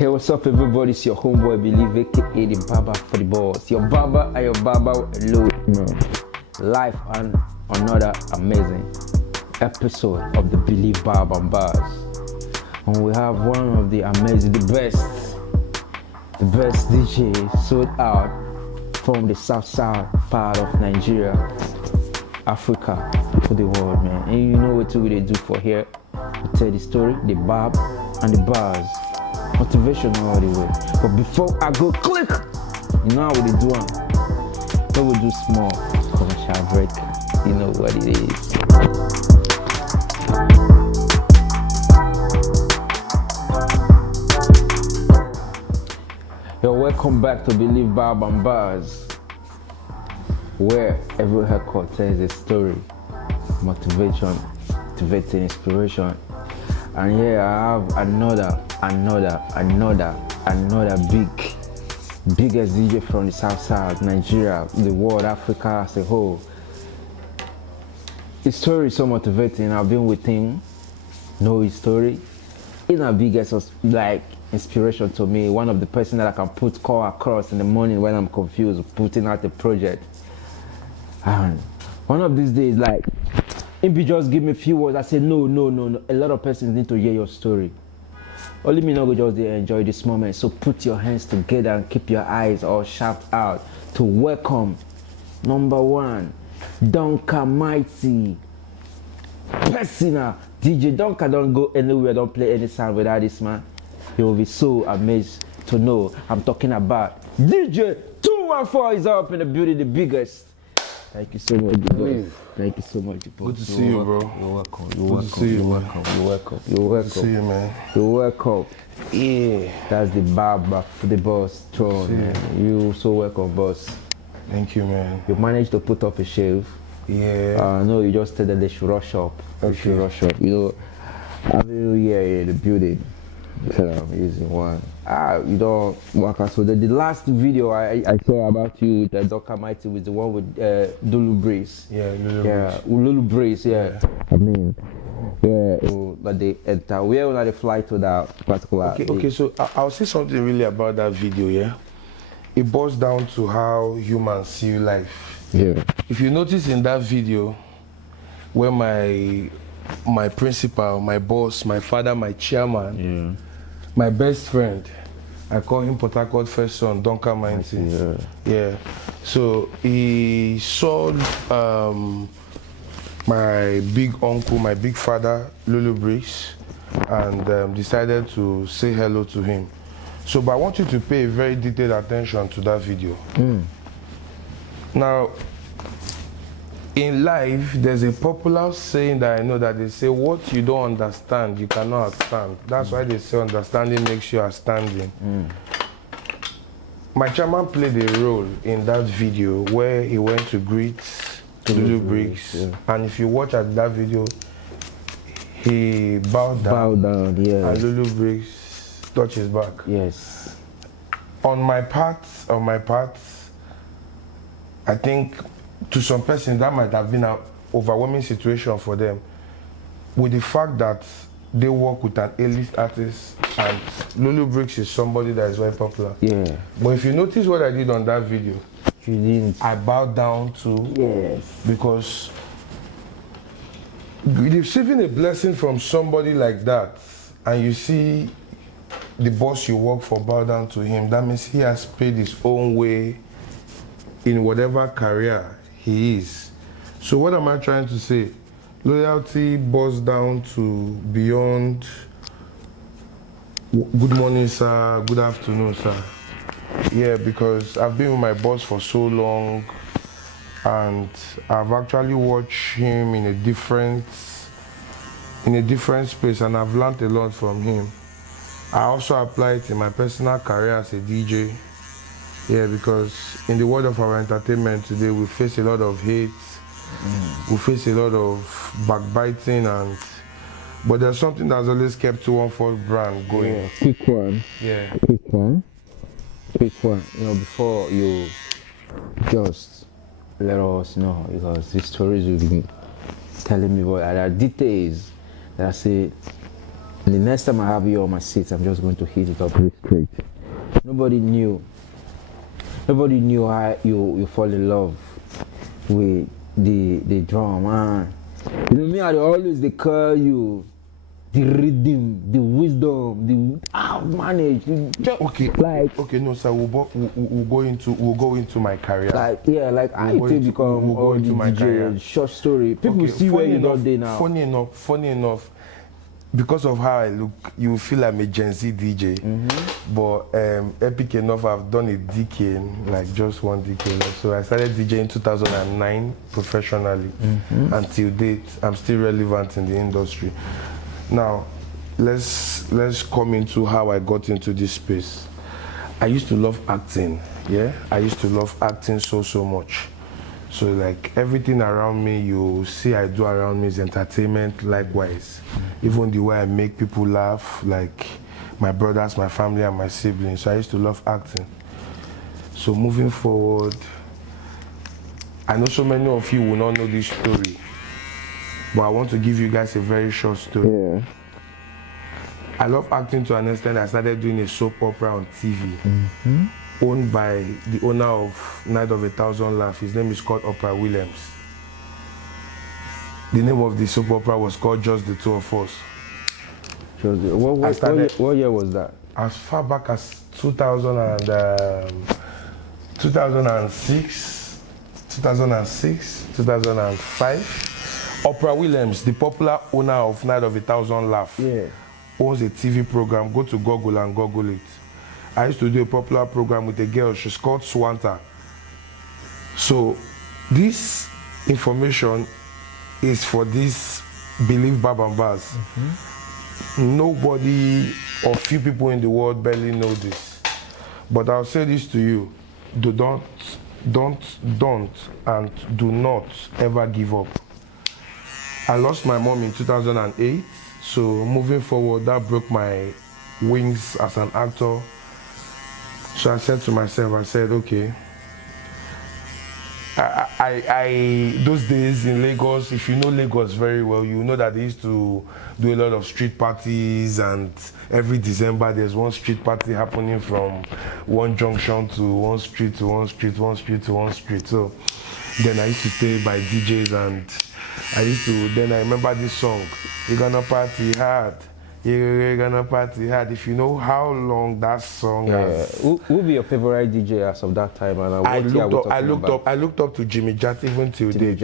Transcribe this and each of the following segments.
Hey, what's up, everybody? It's your homeboy Believe, aka the Barber for the boss. Your barber and your barber alone. Live on another amazing episode of the Believe Barb Barz. And we have one of the amazing, the best DJ sold out from the south part of Nigeria, Africa, to the world, man. And you know what we do for here? We tell the story, the Barb and the Barz. Motivation all the way. But before I go click, you know how we do one. So we do small commercial break. You know what it is. Yo, welcome back to Believe Barb Barz, where every haircut tells a story, motivation, motivating, inspiration. And here I have another biggest DJ from the south, Nigeria, the world, Africa as a whole. His story is so motivating. I've been with him, know his story. He's the biggest like inspiration to me. One of the person that I can put call across in the morning when I'm confused, putting out a project. And one of these days, like, if you just give me a few words, I say no. A lot of persons need to hear your story. Only me not go just enjoy this moment. So put your hands together and keep your eyes all sharp out to welcome number one, Donka Mighty. Personal DJ Donka don't go anywhere, don't play any sound without this man. You will be so amazed to know I'm talking about DJ214 is up in the building, the biggest. Thank you so much, boss. Thank you so much, boss. Good to see you, bro. You're welcome. Good to see you, man. Good to see you, man. You're welcome. Yeah. That's the Barb for the boss throne, man. You so welcome, boss. Thank you, man. You managed to put up a shave. Yeah. No, you just said that they should rush up. Okay. They should rush up. You know, I'm here in the building. I'm using one. You don't work out. So the last video I saw about you, the Donka Mighty, was the one with Lulu Brace. Yeah, Lulu Brace, yeah. I mean, but they enter. Where will they fly to that particular? Okay, so I'll say something really about that video, yeah? It boils down to how humans see life. Yeah. If you notice in that video, where my principal, my boss, my father, my chairman, my best friend, I call him Port Harcourt first son, Donka Mighty. Yeah. So he saw my big uncle, my big father, Lulu Brace, and decided to say hello to him. So, but I want you to pay very detailed attention to that video. Now, in life, there's a popular saying that I know that they say, what you don't understand, you cannot understand. That's why they say understanding makes you outstanding. My chairman played a role in that video where he went to greet Lulu Briggs. And if you watch at that video, he bowed down, and Lulu Briggs touched his back. Yes. On my part, I think to some persons that might have been an overwhelming situation for them, with the fact that they work with an A-list artist and Lulu Briggs is somebody that is very popular. Yeah. But if you notice what I did on that video, You didn't. I bowed down to, because receiving a blessing from somebody like that, and you see the boss you work for bow down to him, that means he has paid his own way in whatever career he is. So what am I trying to say? Loyalty boils down to beyond good morning, sir, good afternoon, sir. Yeah, because I've been with my boss for so long, and I've actually watched him in a different space, and I've learned a lot from him. I also apply it in my personal career as a DJ. Yeah, because in the world of our entertainment today, we face a lot of hate, we face a lot of backbiting, but there's something that's always kept 214 brand going. Yeah. Quick one. Yeah. Quick one. You know, before you just let us know, because these stories you've been telling me, but there are details that I say And the next time I have you on my seat, I'm just going to hit it up really straight. Nobody knew how you fall in love with the drum, man. You know me, I always they call you the rhythm, the wisdom, the how manage. Okay, like okay, no, sir. We'll go into my career. Like yeah, like I think become all the my DJ career. Short story. People okay, see where you're not there now. Funny enough. Because of how I look, you feel I'm a Gen Z DJ, but epic enough, I've done a decade, like just one decade. So I started DJing in 2009 professionally. Until date, I'm still relevant in the industry. Now, let's come into how I got into this space. I used to love acting, yeah? I used to love acting so much. So like everything around me, you see I do around me is entertainment, likewise. Even the way I make people laugh, like my brothers, my family, and my siblings. So I used to love acting. So moving forward, I know so many of you will not know this story, but I want to give you guys a very short story. Yeah. I love acting to an extent. I started doing a soap opera on TV. Owned by the owner of Night of 1,000 Laughs. His name is called Oprah Williams. The name of the soap opera was called Just the Two of Us. What year was that? As far back as 2006, 2005. Oprah Williams, the popular owner of Night of 1,000 Laughs, owns a TV program. Go to Google and Google it. I used to do a popular program with a girl, she's called Swanta. So this information is for this believe Barb Barz. Nobody or few people in the world barely know this. But I'll say this to you, don't and do not ever give up. I lost my mom in 2008, so moving forward, that broke my wings as an actor. So I said to myself, I said, okay, those days in Lagos, if you know Lagos very well, you know that they used to do a lot of street parties, and every December there's one street party happening from one junction to one street to one street, one street to one street. So then I used to stay by DJs, and then I remember this song, "You're gonna party hard. You're gonna party hard." If you know how long that song has. Who be your favorite DJ as of that time? And I looked up to Jimmy Jat even till date.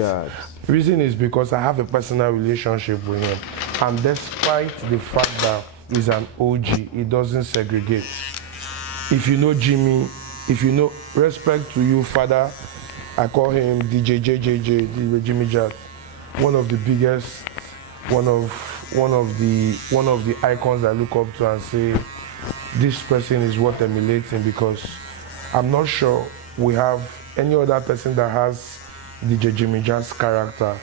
Reason is because I have a personal relationship with him, and despite the fact that he's an OG, he doesn't segregate. If you know Jimmy, if you know, respect to you, father. I call him DJ JJJ, Jimmy Jat, one of the biggest, one of the icons I look up to and say, this person is what emulating, because I'm not sure we have any other person that has DJ Jimmy Jat's character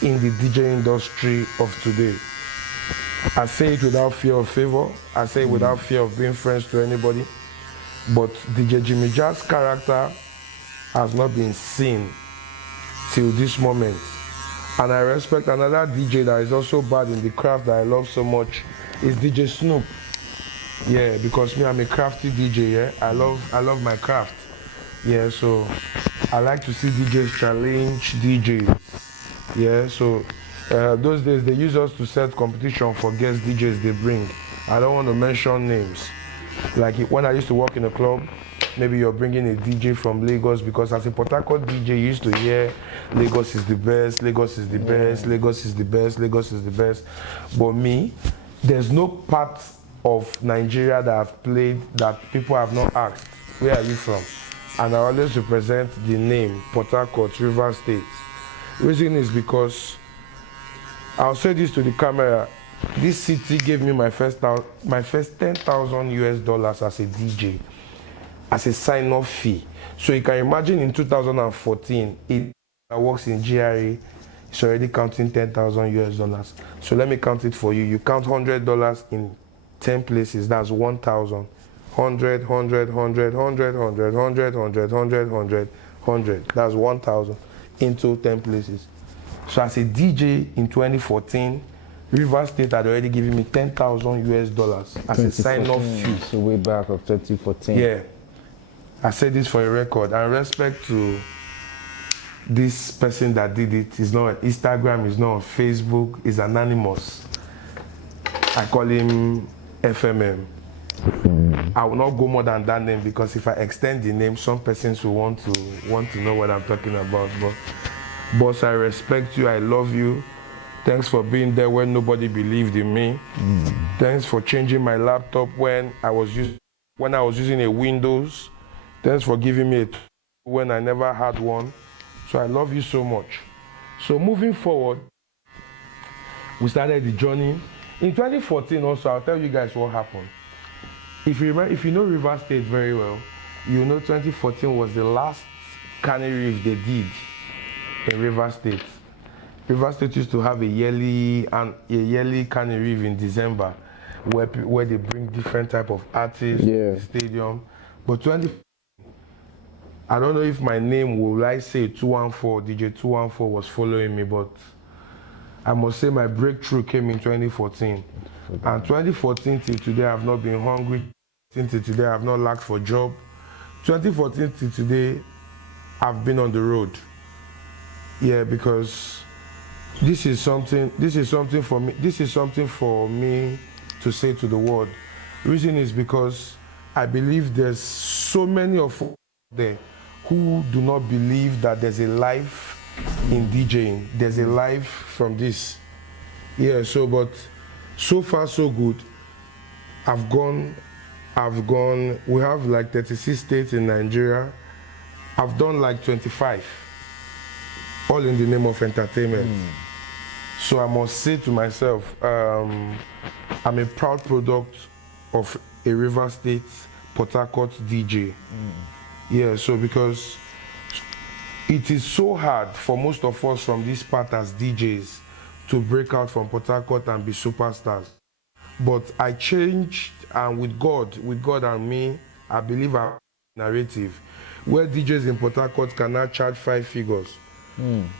in the DJ industry of today. I say it without fear of favor, I say it without fear of being friends to anybody, but DJ Jimmy Jat's character has not been seen till this moment. And I respect another DJ that is also bad in the craft that I love so much, is DJ Snoop. Yeah, because me, I'm a crafty DJ, yeah. I love my craft. Yeah, so I like to see DJs challenge DJs. Yeah, so those days they use us to set competition for guest DJs they bring. I don't want to mention names. Like when I used to work in a club, maybe you're bringing a DJ from Lagos, because as a Port Harcourt DJ, you used to hear Lagos is the best, Lagos is the best, Lagos is the best, Lagos is the best. But me, there's no part of Nigeria that I've played that people have not asked, where are you from? And I always represent the name, Port Harcourt, Rivers State. Reason is because, I'll say this to the camera, this city gave me my first $10,000 US as a DJ, as a sign-off fee. So you can imagine in 2014, it works in GRA, it's already counting $10,000 US. So let me count it for you. You count $100 in 10 places, that's 1,000. 100, 100, 100, 100, 100, 100, 100, 100, 100, 100. That's 1,000 into 10 places. So as a DJ in 2014, River State had already given me $10,000 as a sign-off fee. So way back of 2014. Yeah. I said this for a record. And respect to this person that did it. He's not on Instagram, he's not on Facebook, he's anonymous. I call him FMM. I will not go more than that name because if I extend the name, some persons will want to know what I'm talking about. But boss, I respect you, I love you. Thanks for being there when nobody believed in me. Thanks for changing my laptop when I was using a Windows. Thanks for giving me when I never had one. So I love you so much. So moving forward, we started the journey. In 2014 also, I'll tell you guys what happened. If you know River State very well, you know 2014 was the last canning reef they did in River State. River State used to have a yearly canning reef in December where they bring different type of artists to the stadium. But I don't know if my name will I say 214, DJ214 was following me, but I must say my breakthrough came in 2014. And 2014 till today, I've not been hungry. Till today, I've not lacked for job. 2014 till today, I've been on the road. Yeah, because this is something for me to say to the world. Reason is because I believe there's so many of us there who do not believe that there's a life in DJing. There's a life from this. Yeah, but so far so good. I've gone, we have like 36 states in Nigeria. I've done like 25, all in the name of entertainment. So I must say to myself, I'm a proud product of a River State, Port Harcourt DJ. Yeah, so because it is so hard for most of us from this part as DJs to break out from Port Harcourt and be superstars. But I changed, and with God and me, I believe our narrative, where DJs in Port Harcourt can now charge 5 figures.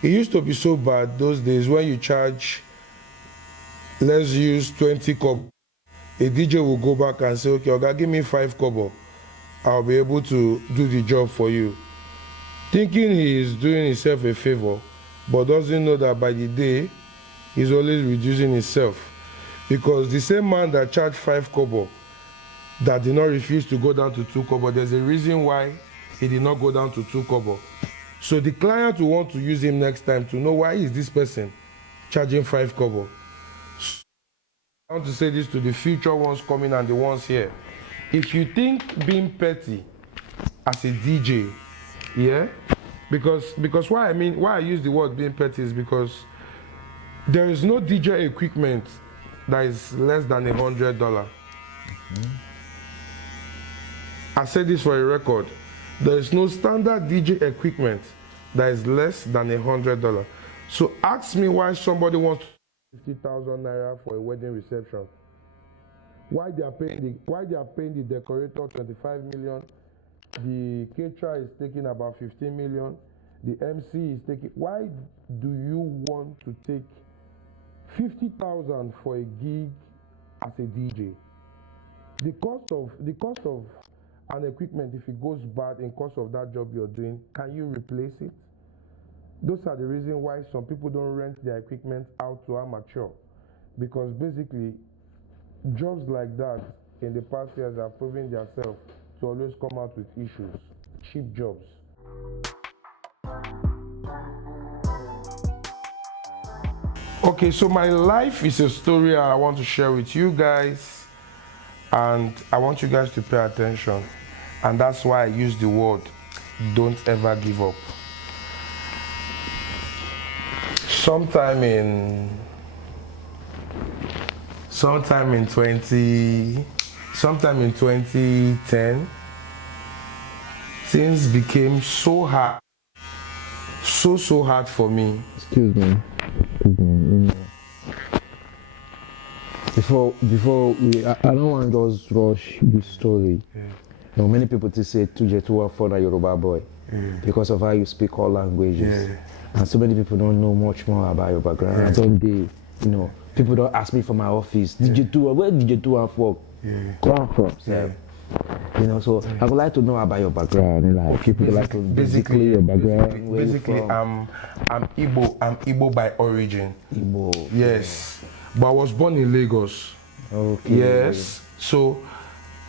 It used to be so bad those days when you charge, let's use 20 kobo. A DJ will go back and say, okay, Oga, give me 5 kobo. I'll be able to do the job for you. Thinking he is doing himself a favor, but doesn't know that by the day, he's always reducing himself. Because the same man that charged 5 kobo, that did not refuse to go down to 2 kobo, there's a reason why he did not go down to 2 kobo. So the client will want to use him next time to know why is this person charging 5 kobo. So I want to say this to the future ones coming and the ones here. If you think being petty as a DJ, yeah, because why I use the word being petty is because there is no DJ equipment that is less than $100. I said this for a record. There is no standard DJ equipment that is less than $100. So ask me why somebody wants 50,000 naira for a wedding reception. Why they are paying the decorator 25 million, the caterer is taking about 15 million, the MC is taking. Why do you want to take 50,000 for a gig as a DJ? The cost of an equipment, if it goes bad in course of that job you're doing, can you replace it? Those are the reasons why some people don't rent their equipment out to amateur, because basically jobs like that in the past years have proven themselves to always come out with issues. Cheap jobs. Okay, so my life is a story I want to share with you guys, and I want you guys to pay attention, and that's why I use the word don't ever give up. Sometime in 2010, things became so hard, so hard for me. Excuse me. Before I don't want to just rush this story. Yeah. You know, many people to say DJ214 a Yoruba boy because of how you speak all languages. Yeah. And so many people don't know much more about your background. I don't they, People don't ask me for my office. DJ2, where DJ214? Come from, sir. You know, so I would like to know about your background. Like people like to basically your background. Basically, I'm Igbo. I'm Igbo by origin. Igbo. Yes, but I was born in Lagos. Okay. Yes. So,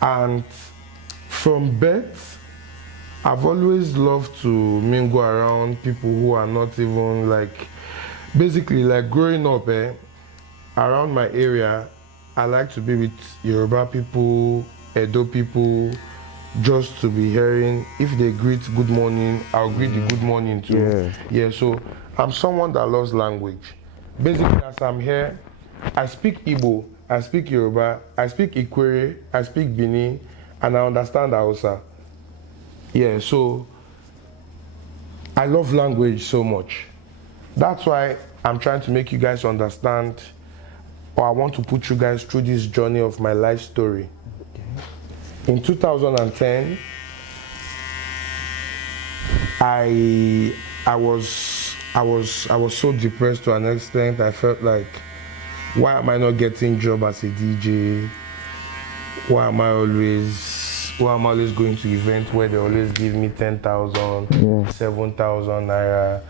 and from birth, I've always loved to mingle around people who are not even like, basically like growing up, around my area, I like to be with Yoruba people, Edo people, just to be hearing, if they greet good morning, I'll greet the good morning too. Yeah, so I'm someone that loves language. Basically, as I'm here, I speak Igbo, I speak Yoruba, I speak Ikwere, I speak Benin, and I understand Hausa. Yeah, so I love language so much. That's why I'm trying to make you guys understand, or I want to put you guys through this journey of my life story. In 2010, I was so depressed to an extent. I felt like, why am I not getting job as a DJ? Why am I always going to events where they always give me 10,000, 7,000 naira?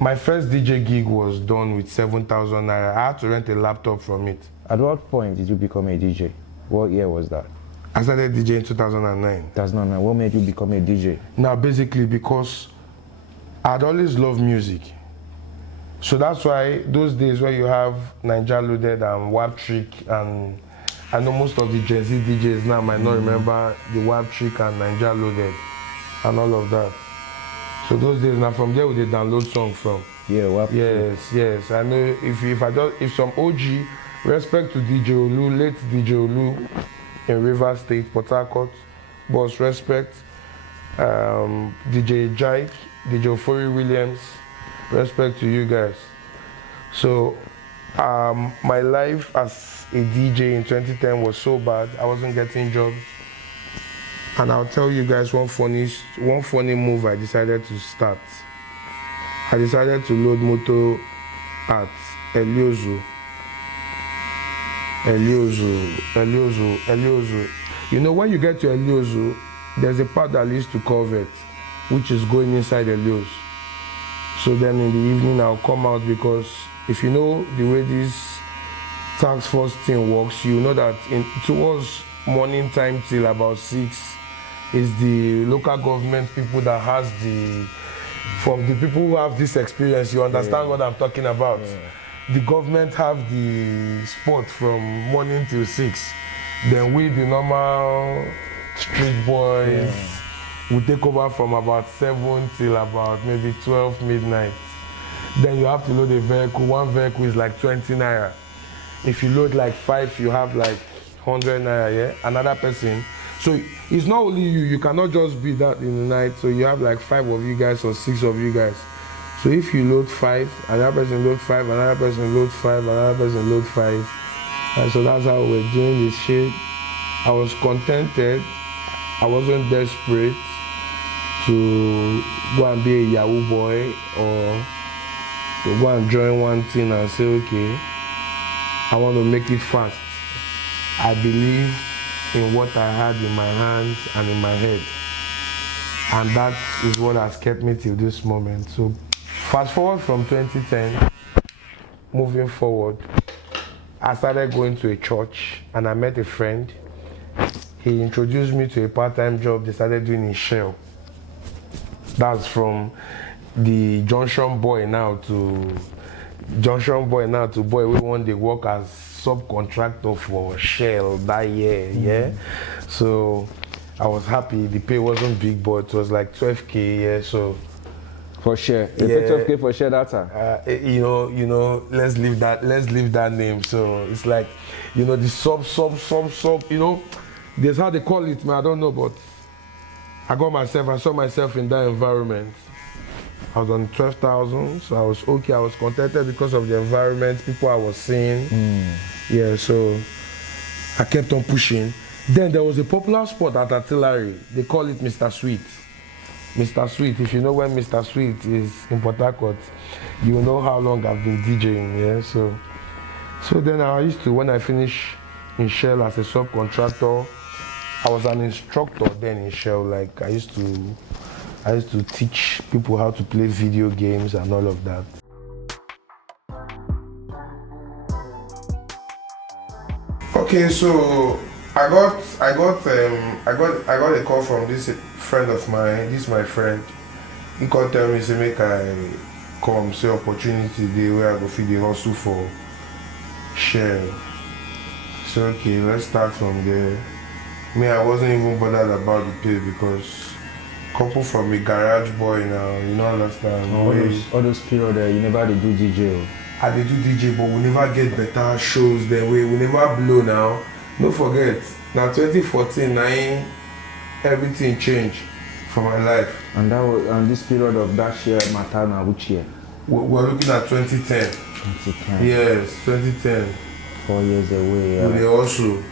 My first DJ gig was done with 7,000 naira. I had to rent a laptop from it. At what point did you become a DJ? What year was that? I started DJing in 2009. That's not now. What made you become a DJ? Now, basically because I'd always loved music. So that's why those days where you have Ninja Loaded and Wap Trick, and I know most of the Gen Z DJs now might not remember the Wap Trick and Ninja Loaded and all of that. So those days now, from there we did download song from. Yeah, Wap Trick. Yes. I know if some OG, respect to DJ Olu, late DJ Olu in Rivers State, Port Harcourt, boss respect. DJ Jike, DJ Ofori Williams, respect to you guys. So my life as a DJ in 2010 was so bad. I wasn't getting jobs. And I'll tell you guys one funny move I decided to start. I decided to load motor at Eliozo. You know, when you get to Eliozo, there's a part that leads to Corvette, which is going inside Eliozo. So then in the evening I'll come out, because if you know the way this task force thing works, you know that towards morning time till about 6 is the local government people that has from the people who have this experience, you understand what I'm talking about. The government have the spot from morning till 6. Then we, the normal street boys, we take over from about 7 till about maybe 12 midnight. Then you have to load a vehicle. One vehicle is like 20 naira. If you load like 5, you have like 100 naira, yeah? Another person. So it's not only you cannot just be that in the night. So you have like 5 of you guys or 6 of you guys. So if you load 5, another person load 5, another person load 5, another person load 5. And so that's how we're doing this shit. I was contented. I wasn't desperate to go and be a Yahoo boy or to go and join one thing and say, okay, I want to make it fast. I believe in what I had in my hands and in my head. And that is what has kept me till this moment. So fast forward from 2010, moving forward, I started going to a church and I met a friend. He introduced me to a part-time job they started doing in Shell. That's from the junction boy now to boy we one day work as subcontractor for Shell that year, yeah. So I was happy. The pay wasn't big, but it was like 12K, yeah. So for Shell, you pay 12K for Shell that time. You know, let's leave that name. So it's like, you know, the sub, you know, that's how they call it, man. I don't know, but I saw myself in that environment. I was on 12,000, so I was okay. I was contented because of the environment, people I was seeing. Yeah, so I kept on pushing. Then there was a popular spot at Artillery. They call it Mr. Sweet. Mr. Sweet, if you know where Mr. Sweet is in Port Harcourt, you know how long I've been DJing, yeah? So So then I used to, when I finished in Shell as a subcontractor, I was an instructor then in Shell. Like I used to teach people how to play video games and all of that. Okay, so I got a call from this friend of mine. This is my friend. He called tell me say make I come say opportunity day where I go feed the hustle for Shell. So okay, let's start from there. Me, I wasn't even bothered about the pay because couple from a garage boy now, you know, understand. All those period there, you never did do DJ. I did do DJ, but we never get better shows than we never blow now. Don't forget, now 2014, now everything changed for my life. And that was, and this period of that year matter now, which year? We're looking at 2010. 2010. Yes, 2010. 4 years away. Yeah. We also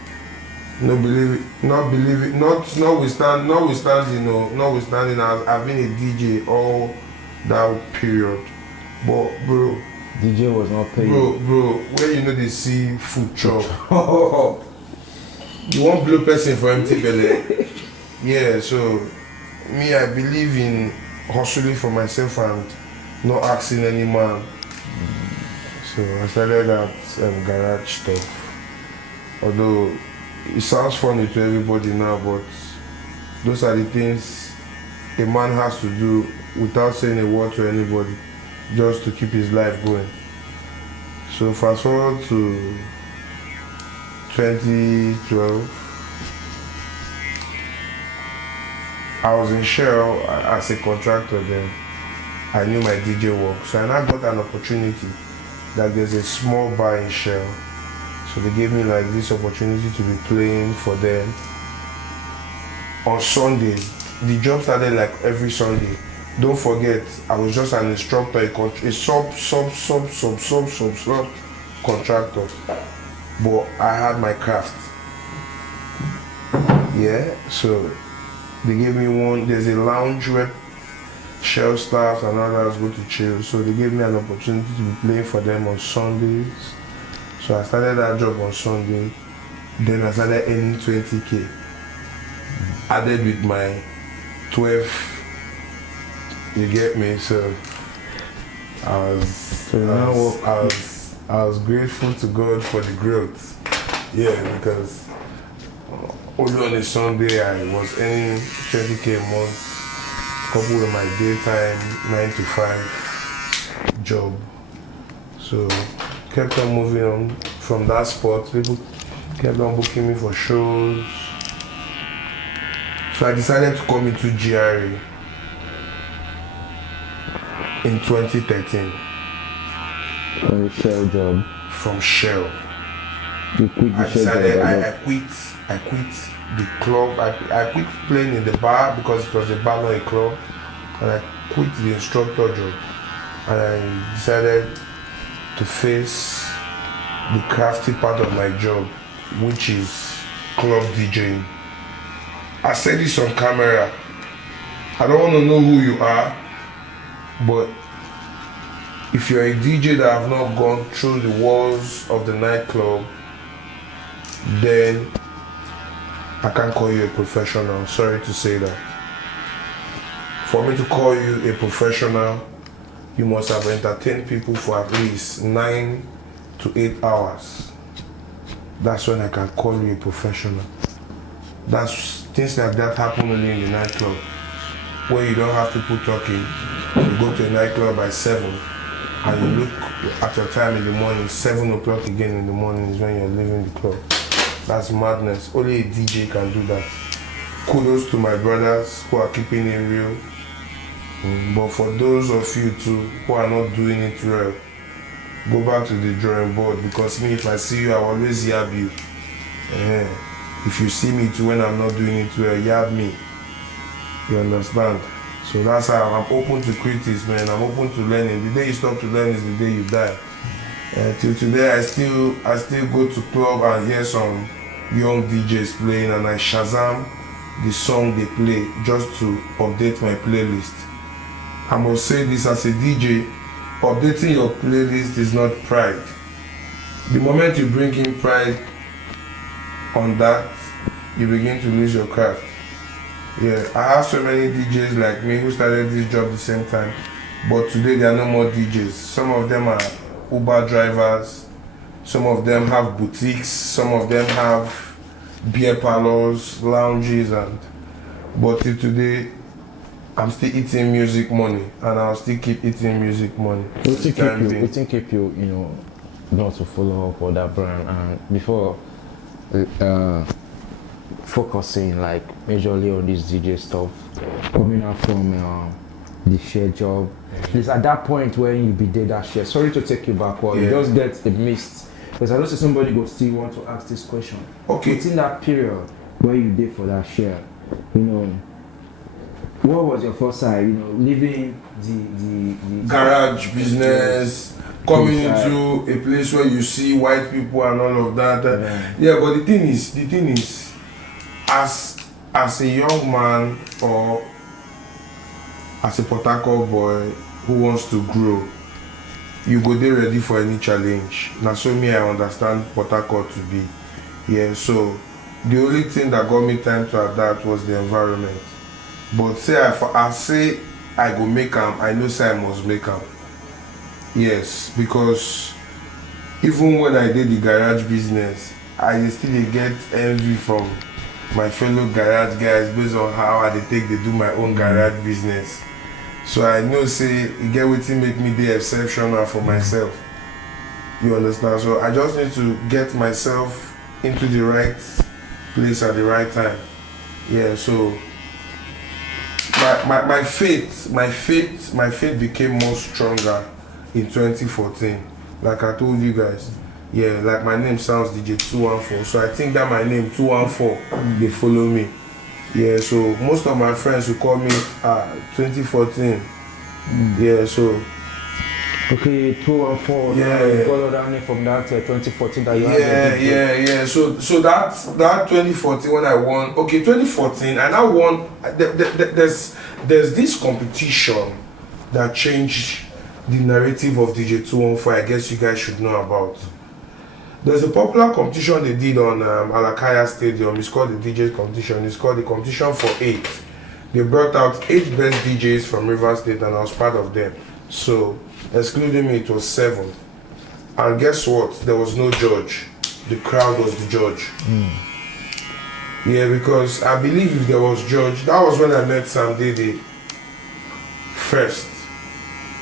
notwithstanding, I've been a DJ all that period. But bro, DJ was not paying. Bro, where you know they see food chop. You want blue person for empty belly. Yeah, so me, I believe in hustling for myself and not asking any man. So I started that garage stuff. Although it sounds funny to everybody now, but those are the things a man has to do without saying a word to anybody, just to keep his life going. So fast forward to 2012. I was in Shell as a contractor then. I knew my DJ work. So I now got an opportunity that there's a small bar in Shell. So they gave me like this opportunity to be playing for them on Sundays. The job started like every Sunday. Don't forget, I was just an instructor, a sub contractor. But I had my craft. Yeah, so they gave me one, there's a lounge where Shell staff and others go to chill. So they gave me an opportunity to be playing for them on Sundays. So I started that job on Sunday. Then I started earning 20K. Added with my 12. You get me? So I was grateful to God for the growth. Yeah, because only on a Sunday I was earning 20K a month, coupled with my daytime 9 to 5 job. So kept on moving on from that spot. People kept on booking me for shows. So I decided to come into GRA in 2013. From Shell job. From Shell. You quit the Shell job? I quit the club. I quit playing in the bar because it was a bar, not a club. And I quit the instructor job. And I decided to face the crafty part of my job, which is club DJing. I said this on camera. I don't want to know who you are, but if you're a DJ that have not gone through the walls of the nightclub, then I can't call you a professional. Sorry to say that. For me to call you a professional, you must have entertained people for at least 9 to 8 hours. That's when I can call you a professional. Things like that happen only in the nightclub, where you don't have people talking. You go to a nightclub by 7 and you look at your time in the morning, 7 o'clock again in the morning is when you're leaving the club. That's madness. Only a DJ can do that. Kudos to my brothers who are keeping it real. But for those of you too who are not doing it well, go back to the drawing board, because me, if I see you, I will always yab you. If you see me too when I'm not doing it well, yab me. You understand? So that's how I'm open to critics, man. I'm open to learning. The day you stop to learn is the day you die. Till today, I still go to club and hear some young DJs playing, and I Shazam the song they play just to update my playlist. I must say this as a DJ, updating your playlist is not pride. The moment you bring in pride on that, you begin to lose your craft. Yeah, I have so many DJs like me who started this job the same time, but today there are no more DJs. Some of them are Uber drivers, some of them have boutiques, some of them have beer parlors, lounges, but till today, I'm still eating music money, and I'll still keep eating music money. What keep you, you know, not to follow up on that brand and before focusing like majorly on this DJ stuff, coming out from the share job. It's at that point when you be dead that share. Sorry to take you backward. You just get the mist. Because I know somebody go still want to ask this question. Okay. Within that period where you did for that share, you know, what was your first side? You know, leaving the garage business, coming into a place where you see white people and all of that. Yeah, but the thing is, as a young man or as a Port Harcourt boy who wants to grow, you go there ready for any challenge. Now, so me, I understand Port Harcourt to be. Yeah, so the only thing that got me time to adapt was the environment. But say I say I go make them, I know say I must make them. Yes, because even when I did the garage business, I still get envy from my fellow garage guys based on how I take they do my own garage business. So I know say you get what make me the exceptional for myself. You understand? So I just need to get myself into the right place at the right time. Yeah, so my faith became more stronger in 2014. Like I told you guys. Yeah, like my name sounds DJ214. So I think that my name 214 they follow me. Yeah, so most of my friends will call me 2014. Yeah, so okay, 214. Yeah, you follow that name from that 2014 that you had. Yeah. So that 2014 when I won. Okay, 2014 and I won. There's this competition that changed the narrative of DJ214. I guess you guys should know about. There's a popular competition they did on Alakaya Stadium. It's called the DJ competition. It's called the competition for 8. They brought out 8 best DJs from Rivers State and I was part of them. So, excluding me, it was 7. And guess what? There was no judge. The crowd was the judge. Yeah, because I believe if there was judge, that was when I met Sam Dede first.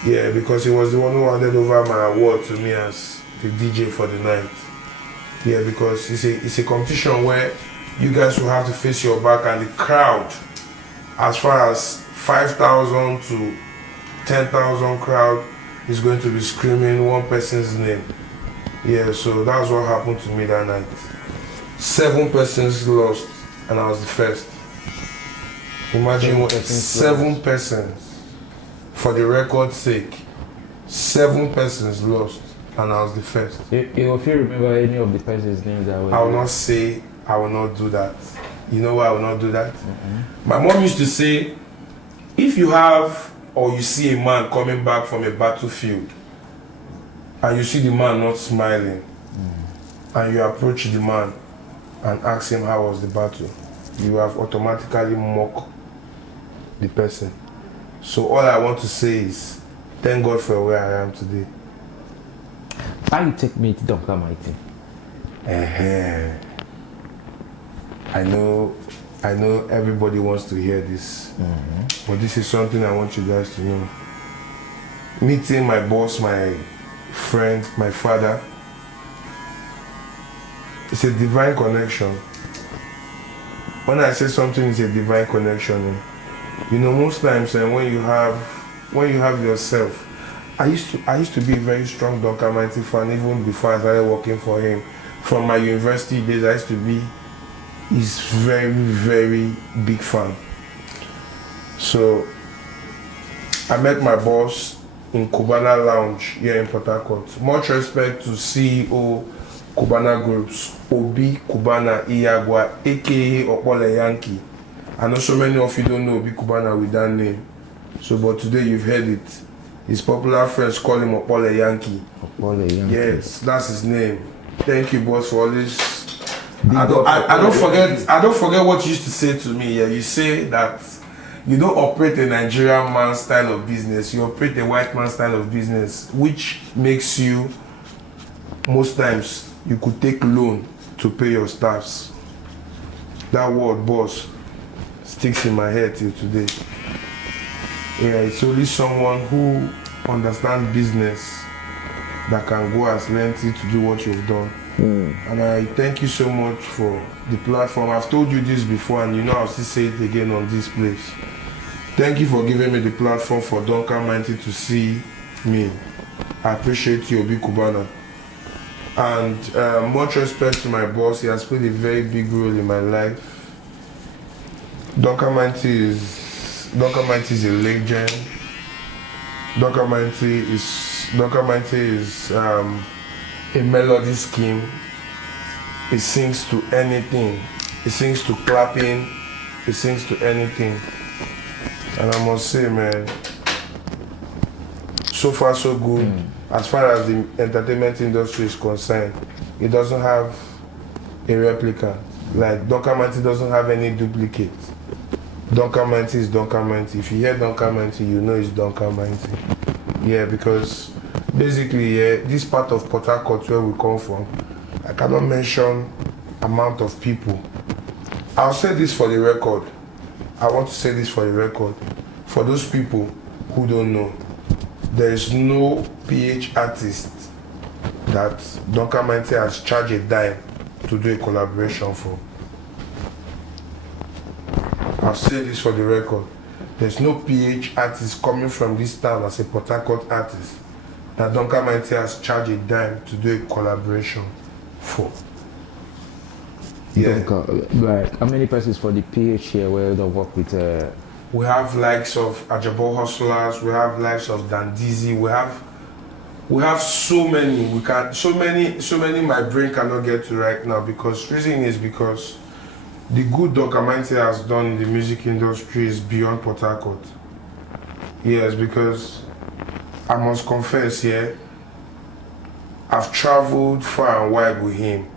Yeah, because he was the one who handed over my award to me as the DJ for the night. Yeah, because it's a competition where you guys will have to face your back and the crowd, as far as 5,000 to 10,000 crowd is going to be screaming one person's name. Yeah, so that's what happened to me that night. 7 persons lost and I was the first. Imagine what 7 persons, for the record's sake, 7 persons lost. And I was the first. If you remember any of the person's names that were I will not say, I will not do that. You know why I will not do that? My mom used to say, if you have or you see a man coming back from a battlefield and you see the man not smiling and you approach the man and ask him how was the battle, you have automatically mocked the person. So all I want to say is, thank God for where I am today. How you take me to Dr. Mighty? I know everybody wants to hear this, but this is something I want you guys to know. Meeting my boss, my friend, my father, it's a divine connection. When I say something is a divine connection, you know, most times when you have yourself, I used to be a very strong Dr. Mighty fan even before I started working for him. From my university days, I used to be his very, very big fan. So I met my boss in Cubana Lounge here in Port Harcourt. Much respect to CEO Cubana Groups, Obi Cubana Iyagwa, aka Opole Yankee. I know so many of you don't know Obi Cubana with that name. So, but today you've heard it. His popular friends call him Opole Yankee. Opole Yankee. Yes, that's his name. Thank you, boss, for all this. I don't forget what you used to say to me. Yeah, you say that you don't operate a Nigerian man style of business. You operate a white man style of business, which makes you, most times, you could take loan to pay your staffs. That word, boss, sticks in my head till today. Yeah, it's only someone who understands business that can go as lengthy to do what you've done. And I thank you so much for the platform. I've told you this before, and you know I'll still say it again on this place. Thank you for giving me the platform for Duncan Mighty to see me. I appreciate you, Obi Kubana. And much respect to my boss. He has played a very big role in my life. Duncan Mighty is a legend. Duncan Mighty is a melody scheme. He sings to anything. He sings to clapping. He sings to anything. And I must say, man, so far so good. As far as the entertainment industry is concerned, it doesn't have a replica. Like Duncan Mighty doesn't have any duplicate. Duncan Mighty is Duncan Mighty. If you hear Duncan Mighty, you know it's Duncan Mighty. Yeah, because basically, this part of Port Harcourt where we come from, I cannot mention amount of people. I'll say this for the record. I want to say this for the record. For those people who don't know, there is no PH artist that Duncan Mighty has charged a dime to do a collaboration for. I'll say this for the record. There's no PH artist coming from this town as a Port Harcourt artist that Duncan Mighty has charged a dime to do a collaboration for. Yeah. Like, how many persons for the PH here where they work with? We have likes of Ajabo Hustlers, we have likes of Dandizi, we have so many. So many my brain cannot get to right now, because reason is because the good Duncan Mighty has done in the music industry is beyond Port Harcourt. Yes, because I must confess here, I've traveled far and wide with him,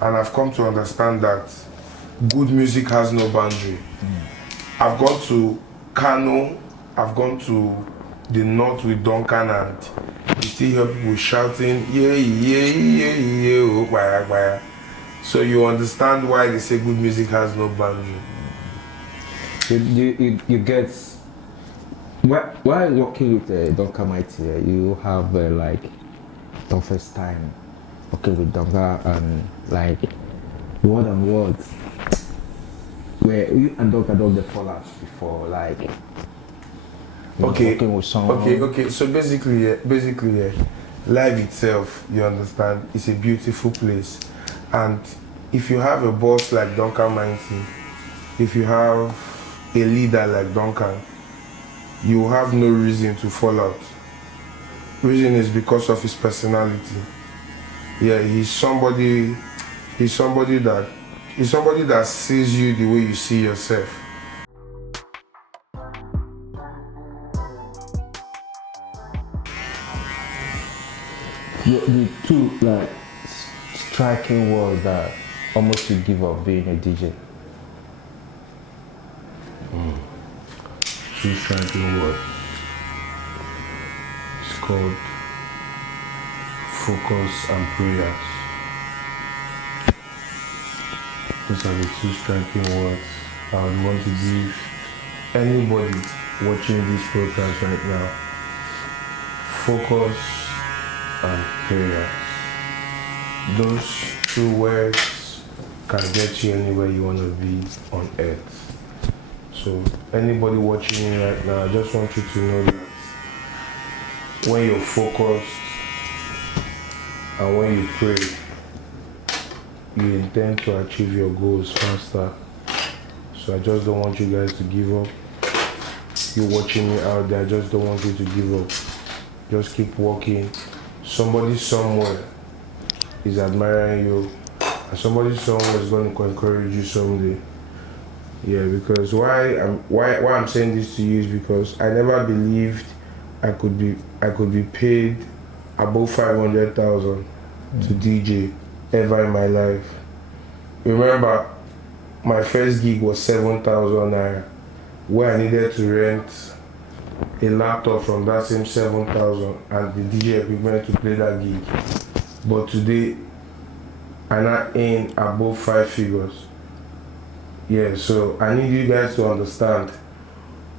and I've come to understand that good music has no boundary. I've gone to Kano, I've gone to the north with Duncan, and you still hear people shouting, yeah, yeah, yeah, yeah, oh, baya, baya. So you understand why they say good music has no boundary. You get, while working with Duncan Mighty, you have like the first time working with Duncan and like word and words. Where you and Duncan done the fallout before, like working with someone. Okay. So basically, life itself, you understand, is a beautiful place. And if you have a boss like Duncan Mighty, if you have a leader like Duncan, you have no reason to fall out. Reason is because of his personality. Yeah, he's somebody that sees you the way you see yourself. The two like striking words that almost you give up being a DJ. Two striking words. It's called focus and prayers. Those are the two striking words I would want to give anybody watching this podcast right now. Focus and prayers. Those two words can get you anywhere you want to be on earth. So anybody watching me right now, I just want you to know that when you're focused and when you pray, you intend to achieve your goals faster. So I just don't want you guys to give up. You watching me out there, I just don't want you to give up. Just keep walking. Somebody somewhere is admiring you, and somebody somewhere is going to encourage you someday. Yeah, because why I'm saying this to you is because I never believed I could be paid above 500,000 to DJ. ever in my life. Remember, my first gig was 7,000 naira, where I needed to rent a laptop from that same 7,000 and the DJ equipment to play that gig. But today, I now earn above 5 figures. Yeah, so I need you guys to understand.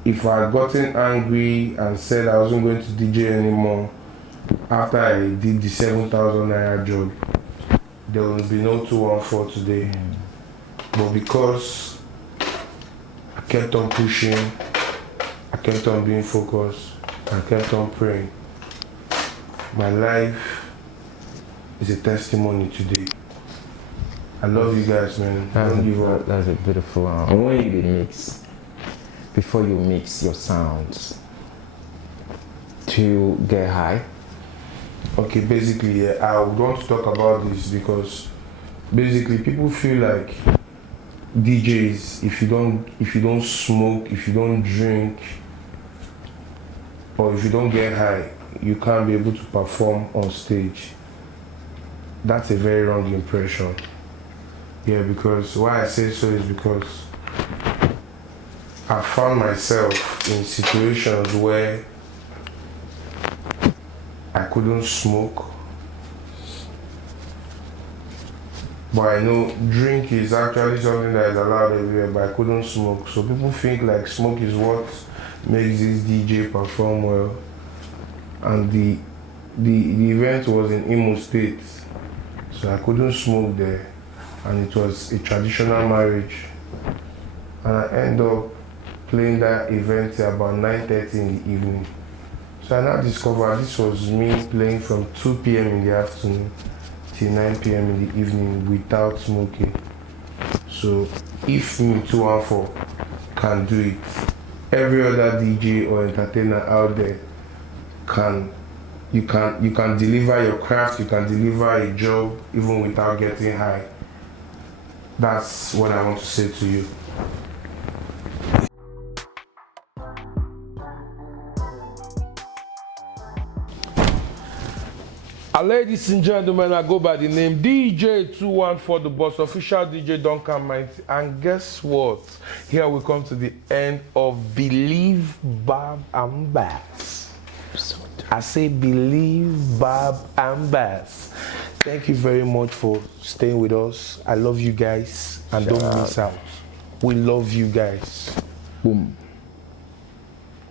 If I had gotten angry and said I wasn't going to DJ anymore after I did the 7,000 naira job, there will be no 214 today. But because I kept on pushing, I kept on being focused, I kept on praying, my life is a testimony today. I love you guys, man. Don't give up. That's a beautiful and when you mix, before you mix your sounds, to get high. Okay, basically, yeah, I would want to talk about this because basically people feel like DJs, if you don't smoke, if you don't drink, or if you don't get high, you can't be able to perform on stage. That's a very wrong impression. Yeah, because why I say so is because I found myself in situations where I couldn't smoke, but I know drink is actually something that is allowed everywhere, but I couldn't smoke. So people think like smoke is what makes this DJ perform well. And the event was in Imo State, so I couldn't smoke there, and it was a traditional marriage. And I ended up playing that event till about 9:30 in the evening. So I now discovered this was me playing from 2 p.m. in the afternoon till 9 p.m. in the evening without smoking. So if me 214 can do it, every other DJ or entertainer out there you can deliver your craft, you can deliver a job even without getting high. That's what I want to say to you. Ladies and gentlemen, I go by the name DJ214DBOSS, official DJ Duncan Mighty. And guess what? Here we come to the end of Believe, Barb and Barz. I say Believe, Barb and Barz. Thank you very much for staying with us. I love you guys and don't miss out. We love you guys. Boom.